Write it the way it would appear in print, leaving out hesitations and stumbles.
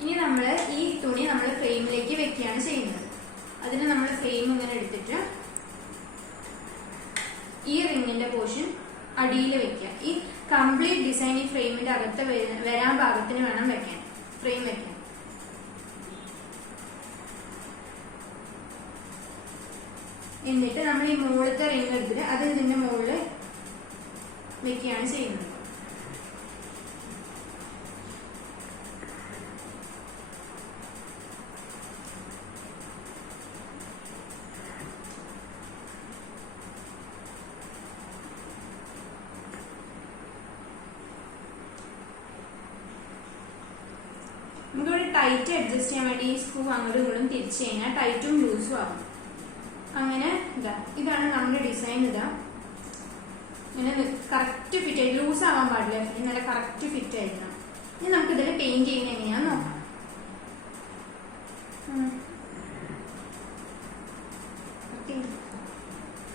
ഇനി നമ്മൾ ഈ തുണി നമ്മൾ ഫ്രെയിമിലേക്ക് വെക്കുകയാണ് ചെയ്യുന്നത്. അതിന് നമ്മൾ ഫ്രെയിം ഇങ്ങനെ എടുത്തിട്ട് ഈ റിങ്ങിന്റെ പോർഷൻ അടിയിൽ വെക്കുക. ഈ കംപ്ലീറ്റ് ഡിസൈൻ ഈ ഫ്രെയിമിന്റെ അകത്ത് വരാൻ പാകത്തിന് വേണം വെക്കാൻ, ഫ്രെയിം വെക്കാൻ. എന്നിട്ട് നമ്മൾ ഈ മുകളിലത്തെ റിങ് എടുത്തിട്ട് അത് ഇതിന്റെ മുകളിൽ വെക്കുകയാണ് ചെയ്യുന്നത്. നമുക്കിവിടെ ടൈറ്റ് അഡ്ജസ്റ്റ് ചെയ്യാൻ വേണ്ടി ഈ സ്ക്രൂ അങ്ങോട്ടും ഇങ്ങോട്ടും തിരിച്ചു കഴിഞ്ഞാൽ ടൈറ്റും ലൂസും ആകും. അങ്ങനെ ഇതാണ് നമ്മുടെ ഡിസൈൻ. ഇങ്ങനെ കറക്റ്റ് ഫിറ്റ് ആയി, ലൂസ് ആവാൻ പാടില്ല, നല്ല കറക്റ്റ് ഫിറ്റ് ആയിരിക്കണം. ഇനി നമുക്ക് ഇതിൽ പെയിന്റ്